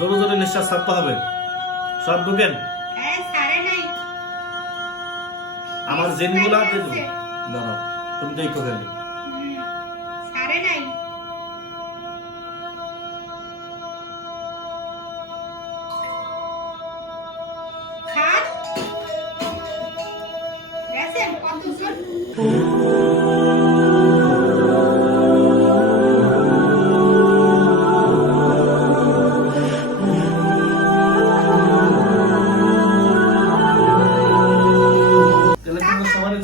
জোরে জোরে নিঃশ্বাস ছাড়তে হবে। সব ঢুকেন। আমার জিনগুলা দাঁড়াও, তুমি দেখো খালি।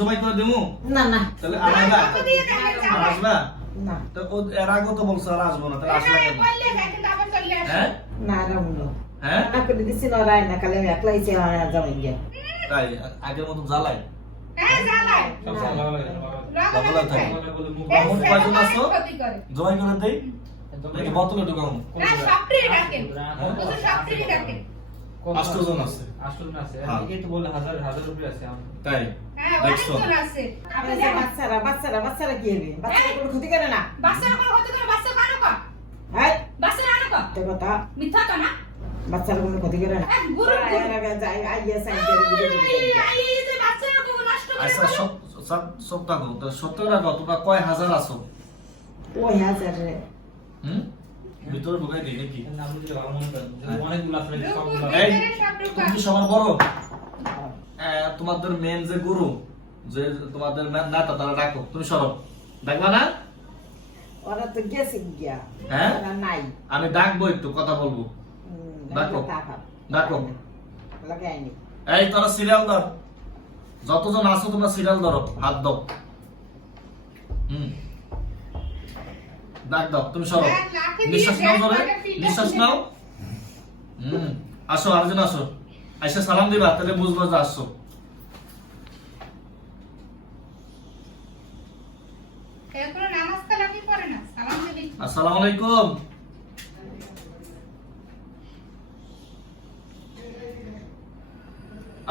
জবাই করে দেবো না না তাহলে আলাদা আসবা না তো এর আগে তো বলছো আর আসবো না, তাহলে আসলা কেন? হ্যাঁ না রামলো হ্যাঁ না করে দিছি না রাই না কালে আমি একলাই চে যাবেন গিয়া তাই আগের মতো জ্বালাই জবাই করে দেই নাকি বোতলে ঢুকাবো? 8 জন আছে তাই দেখছো? বাচ্চারা কি হবে? বাচ্চারা কোনো ক্ষতি করে না। হ্যাঁ দেখো তা বাচ্চারা কোনো ক্ষতি করে না। আচ্ছা সব থাকো সত্য রাখো, তোমরা কয় হাজার আছো? ওই হাজার রে ভিতরে ঢুকাই দিই নাকি? এই তুমি কি সবার বড়? তোমাদের মেন যে গুরু, যে তোমাদের নেতা, তারা ডাকো, তুমি সরব ডাকবা না? ওরা তো গেছে গিয়া হ্যাঁ ওরা নাই। আমি ডাকবো, একটু কথা বলবো। ডাকো ডাকো। লাগাইনি এই তোরা সিরিয়াল ধর, যতজন আছো তোমরা সিরিয়াল ধরো, হাত দাও। ডাক দাও, তুমি সরো। নিঃশ্বাস নাও জোরে, নিঃশ্বাস নাও। আসো, আরেকজন আসো, আইসা সালাম দিবা, তাহলে বুঝবো যে আসছো। আসসালামু আলাইকুম।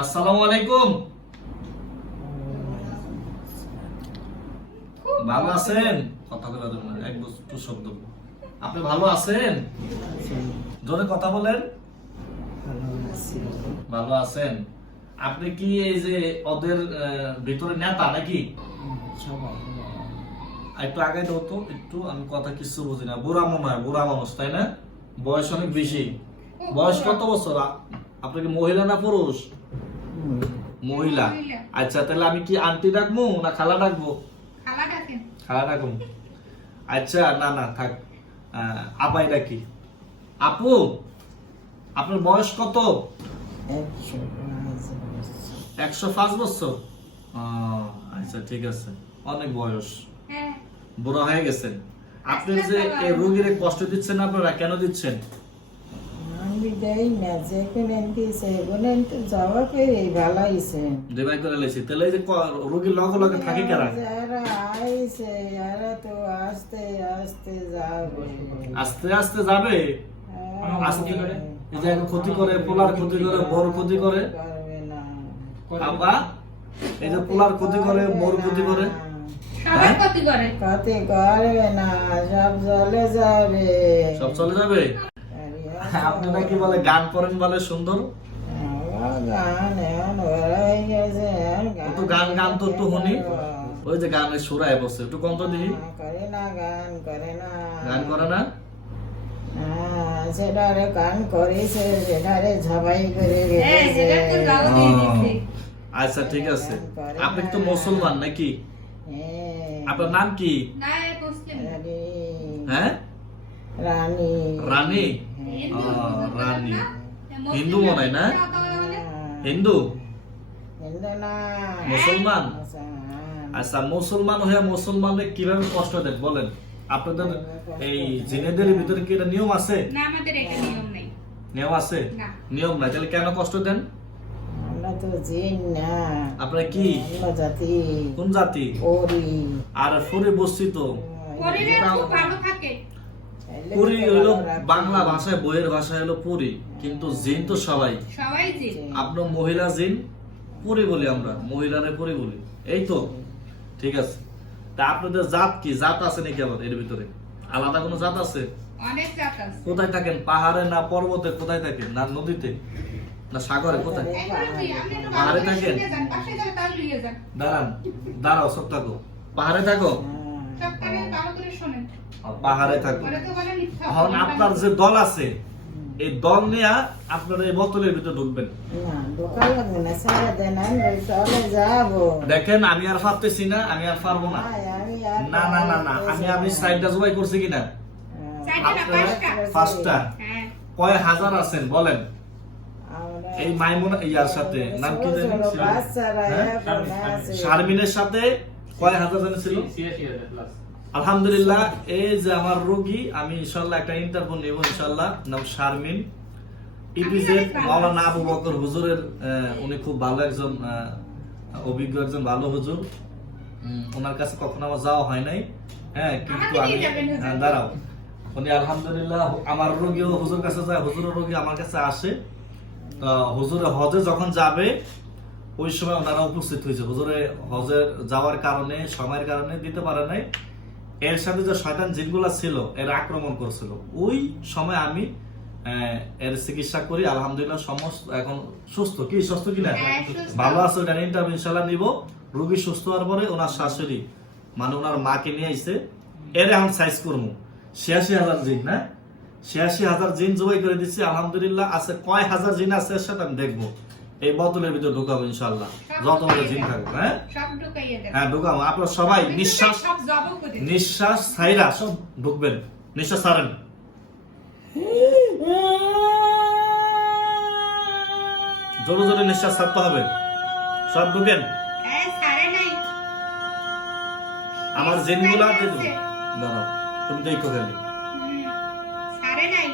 আসসালামু আলাইকুম। ভালো আছেন? কথা বলা যাবে না, এক বস্তু শব্দ। আপনি ভালো আছেন? জোরে কথা বলেন। ভালো আছেন? আপনি কি এই যে ওদের ভিতরে নেতা নাকি? একটু আগে দাও তো একটু, আমি কথা কিছু বুঝি না। বুড়া মনে হয়, বুড়া মানুষ তাই না? বয়স অনেক বেশি। বয়স কত বছর? আপনি কি মহিলা না পুরুষ? মহিলা। আচ্ছা, তাহলে আমি কি আন্টি ডাকবো না খালা ডাকবো? খালা ডাকুন। আচ্ছা, না না থাক, আপাই ডাকি। আপু, আপনার বয়স কত? 105 বছর। আচ্ছা ঠিক আছে, অনেক বয়স, বুড়া হয়ে গেছেন। আপনি যে এই রোগীর কষ্ট দিচ্ছেন, আপনারা কেন দিচ্ছেন? আমি দেই না, যে কোনেন দিছে কোনেন তো যাওয়া করে ভালাইছে দেবাই করে লাইছে। তাহলে এই যে রোগীর লগে লগে থাকে কারা? যারা আইছে এরা তো আস্তে আস্তে যাবে। আস্তে আস্তে যাবে? আস্তে করে এই যে ক্ষতি করে, পোলার ক্ষতি করে, বড় ক্ষতি করে। পারবে না আব্বা, এই যে পোলার ক্ষতি করে, বড় ক্ষতি করে, সবাই ক্ষতি করে। ক্ষতি করবে না, সব চলে যাবে। সব চলে যাবে। আপনি নাকি বলে গান করেন, বলে সুন্দর। গান এখন হয়ে গেছে, একটু গান গান তো একটু শুনি। ওই যে গানের সুরায় বসে, একটু কম তো দেখি। করে না, গান করে না, গান করে না? সেটারে গান করেছে, সেটারে ঝাবাই করে হ্যাঁ, রেখেছে। সেটা তো গাও দিয়ে দিছে। আচ্ছা ঠিক আছে। আপনি তো মুসলমান নাকি? হ্যাঁ। আপনার নাম কি? না, এ মুসলিম। রানী, হ্যাঁ রানী, রানী। হিন্দু, রানী। মুসলিম হিন্দু মনে হয় না? কথা বলা বলে। হিন্দু? হিন্দু না, মুসলমান? মুসলমান। আচ্ছা, মুসলমান হয়ে মুসলমানদের কিভাবে কষ্ট দেন বলেন? আপনাদের এই জিনেদের ভিতরে কি এটা নিয়ম আছে? না, আমাদের এটা নিয়ম নেই। নিয়ম আছে? না। নিয়ম নাই, তাহলে কেন কষ্ট দেন? আমরা তো জিন না, আপনারা কি আমরা জাতি কোন জাতি? ওরি। আর ফুরে বসছি তো। শরীরে খুব ভালো থাকে। পুরি হলো বাংলা ভাষায়, বইয়ের ভাষায় হলো পুরি, কিন্তু জিন তো সবাই। সবাই জি। আপনার মহিলা জিন, পুরি বলি আমরা, মহিলারে পুরি বলি, এই তো। ঠিক আছে, তা আপনাদের জাত কি? জাত আছে নাকি আবার এর ভিতরে? আলাদা কোনো জাত আছে? অনেক জাত আছে। কোথায় থাকেন? পাহাড়ে না পর্বতে? কোথায় থাকেন? না নদীতে না সাগরে? কোথায়? এই করে তুই, আপনি একটু পাহাড়ে ভালো করে থাকেন? শুনে যান, পাশে যান, তাহলে লইয়ে যান। দাঁড়াও সব থাকো। পাহাড়ে থাকো? সব কানে ভালো করে শোনেন। পাহাড়ে থাকো। ওরা তো বলে মিথ্যা এখন কথা। আপনার যে দল আছে এই দল নিয়ে আপনার এই বোতলের ভিতরে ঢুকবেন। না ঢোকা লাগবে না, সারা দেন আমি চলে যাবো। দেখেন আমি আর পারতেছি না, আমি আর পারবো না। আমি আর না না না না, আমি সাইডটা জবাই করছি কিনা? চারটা না, আপনারা পাঁচটা। পাঁচটা। হ্যাঁ। কয় হাজার আছেন বলেন? আমরা- এই মাইমুনা ইয়ার সাথে নাম কি জানি? ছোট বাচ্চারা হ্যাঁ? এখন আছে। শারমিনের সাথে কয় হাজার জন ছিল? আলহামদুলিল্লাহ। এই যে আমার রোগী, আমি ইনশাআল্লাহ একটা ইন্টারভিউ নেব ইনশাআল্লাহ। নাম শারমিন। ইপিজেড মাওলানা আবু বকর হুজুরের, উনি খুব ভালো একজন অভিজ্ঞ একজন ভালো হুজুর। ওনার কাছে কখনো আমার যাওয়া হয় নাই। হ্যাঁ, কিন্তু আমাকে আমি নিয়ে যাবেন হুজুর। দাঁড়াও, উনি আলহামদুলিল্লাহ আমার রোগীও হুজুর কাছে যায়, হুজুরের রোগী আমার কাছে আসে। তা হুজুরে হজে যখন যাবে ওই সময় ওনারা উপস্থিত হয়েছে। হুজুরে হজে যাওয়ার কারণে সময়ের কারণে দিতে পারে নাই। এর সাথে যে শয়তান জিনগুলা ছিল এর আক্রমণ করছিল, ওই সময় আমি এর চিকিৎসা করি। আলহামদুলিল্লাহ সমস্ত এখন সুস্থ। কি সুস্থ কিনা? হ্যাঁ, সুস্থ। ভালো আছে। ওটা ইন্টারভিউ ইনশাআল্লাহ নিব। রোগী সুস্থ হওয়ার পরে ওনার শাশুড়ি মানে ওনার মাকে নিয়ে আইছে। এর এখন সাইজ করবো ৮৬,০০০ জিন, না ৮৬,০০০ জিন জবাই করে দিচ্ছি। আলহামদুলিল্লাহ আছে কয় হাজার জিন আছে এর সাথে আমি দেখবো। এই বোতলের ভিতরে ঢুকাবো ইনশাআল্লাহ, যত বড় জিন থাকবে। হ্যাঁ সব ঢুকাইয়ে দেন। হ্যাঁ ঢুকাবো। আপনার সবাই নিঃশ্বাস সব জব করে দেন। নিঃশ্বাস ছাইরা সব ঢুকবেন। নিঃশ্বাস ছাড়েন। জোরে জোরে নিঃশ্বাস ছাড়তে হবে। সব ঢুকেন। হ্যাঁ, সারে নাই। আমার জিনগুলা দিয়ে দেবো। দাঁড়াও, তুমি দেখো খালি। সারে নাই।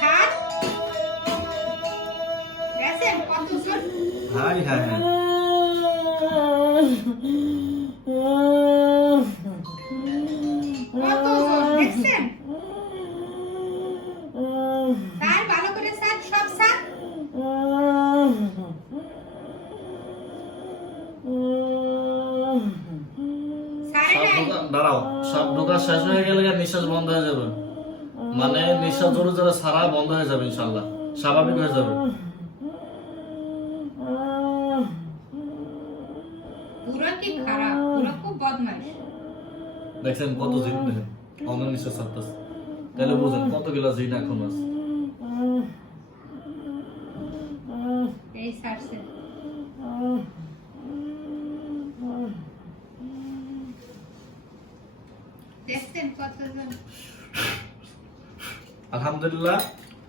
খান। গেছেন কতজন? High high high. কতজন দেখছেন? স্যার ভালো করে স্যার, সব স্যার। সারে সব নাই। দাঁড়াও, সব ঢোকা শেষ হয়ে গেলে নিঃশ্বাস বন্ধ হয়ে যাবে। মানে নিঃশ্বাস জোরে জোরে ছাড়া বন্ধ হয়ে যাবে ইনশাআল্লাহ, স্বাভাবিক হয়ে যাবে। পুরা কি খারাপ, পুরা খুব বদমাইশ। দেখছেন কত জিন, দেখেন অন্য নিঃশ্বাস ছাড়তেছে। তাহলে বুঝেন কত কিলো জিন এখন আছে। এই সারছে। দেখছেন কতজন? আলহামদুলিল্লাহ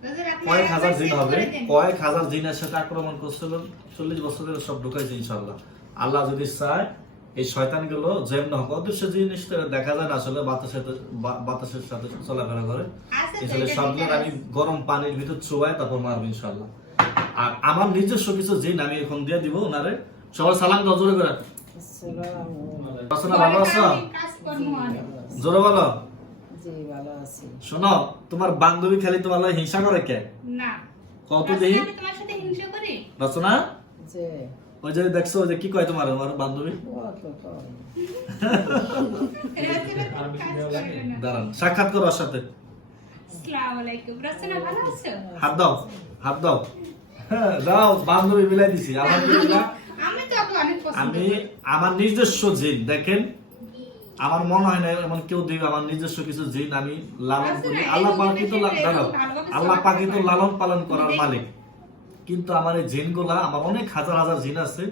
হুজুর, আপনি কয়েক হাজার আবার জিন চেক হবে, করে দেন। কয়েক হাজার জিনের সাথে আক্রমণ করছিল। 40 বছরের সব ঢুকাইছে ইনশাআল্লাহ। আল্লাহ যদি চায় এই শয়তানগুলো যেমন হোক, অদৃশ্য জিনিস তো দেখা যায় না আসলে, বাতাসের সাথে চলাফেরা করে। আছে তো, আসলে এটা সবগুলো ঠিক আমি আছে। গরম পানির ভিতর চুবাই তারপর মারবো ইনশাআল্লাহ। আর আমার নিজস্ব কিছু জিন আমি এখন দিয়ে দিব ওনারে। সবাই সালাম দাও জোরে করে। রচনা ভালো আছো? আমি কাজ করবো আর। জোরে বলো। জি ভালো আছি। শোনো, তোমার বান্ধবী খালি তোমার লগে হিংসা করে কে? না। কত আজকে দিন আমি তোমার সাথে হিংসা করি? রচনা, যে ওই যে দেখছো ওই যে কি কয় তোমার আমার বান্ধবী? কত কম। রাসূলের কাজ করে না। দাঁড়ান, সাক্ষাৎ করো ওর সাথে। আসসালামু আলাইকুম। রাসূল ভালো আছো? হাত দাও, হাত দাও। হ্যাঁ দাও, বান্ধবী মিলাই দিছি। আলহামদুলিল্লাহ। আমি তো ওকে অনেক পছন্দ আমি করি। আমার নিজস্ব জিন দেখেন, আমার মনে হয় না এমন কেউ দিবে। আমার নিজস্ব কিছু জিন আমি লালন করি। আল্লাহ পাকি তো দাঁড়াও, আল্লাহ পাকি তো লালন পালন করার মালিক। কিন্তু আমার এই জিনগুলা, আমার অনেক হাজার হাজার জিন আছে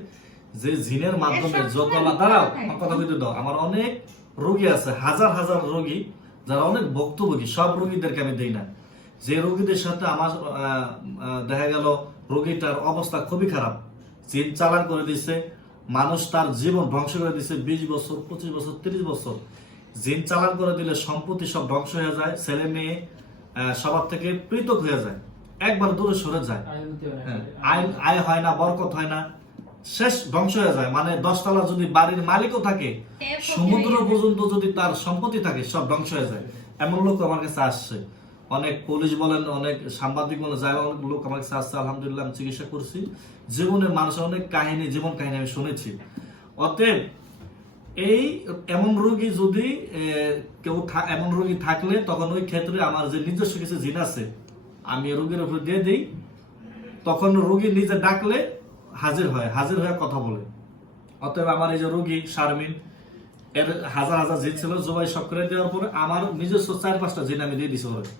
যে জিনের মাধ্যমে যত আল্লাহ, দাঁড়াও আমার কথা বলতে দাও। আমার অনেক রোগী আছে, হাজার হাজার রোগী যারা অনেক ভুক্তভোগী। সব রোগীদেরকে আমি দেই না। যে রোগীদের সাথে আমার দেখা গেল রোগীটার অবস্থা খুবই খারাপ, জিন চালান করে দিচ্ছে, মানুষ তার জীবন ধ্বংস করে দিচ্ছে। 20 বছর 25 বছর 30 বছর জিন চালান করে দিলে সম্পত্তি সব ধ্বংস হয়ে যায়, ছেলে মেয়ে সবার থেকে পৃথক হয়ে যায়, একবার দূরে সরে যায়। হ্যাঁ, আয় হয় না, বরকত হয় না, শেষ ধ্বংস হয়ে যায়। মানে 10 তলা যদি বাড়ির মালিকও থাকে, সমুদ্র পর্যন্ত যদি তার সম্পত্তি থাকে, সব ধ্বংস হয়ে যায়। এমন লোক আমার কাছে আসছে। অনেক পুলিশ বলেন, অনেক সাংবাদিক বলেন, যাই অনেক লোক আমার কাছে আসছে, আলহামদুলিল্লাহ আমি চিকিৎসা করছি। জীবনে মানুষের অনেক কাহিনী, জীবন কাহিনী আমি শুনেছি। অতএব এই এমন রোগী যদি কেউ এমন রোগী থাকলে তখন ওই ক্ষেত্রে আমার যে নিজস্ব কিছু জিন আছে আমি রোগীর উপর দিয়ে দিই, তখন রোগী নিজে ডাকলে হাজির হয়ে কথা বলে। অতএব আমার এই যে রোগী শারমিন, এর হাজার হাজার জিন ছিল, জবাই সব করে দেওয়ার পরে আমার নিজস্ব 4-5টা জিন আমি দিয়ে দিছি ওরে।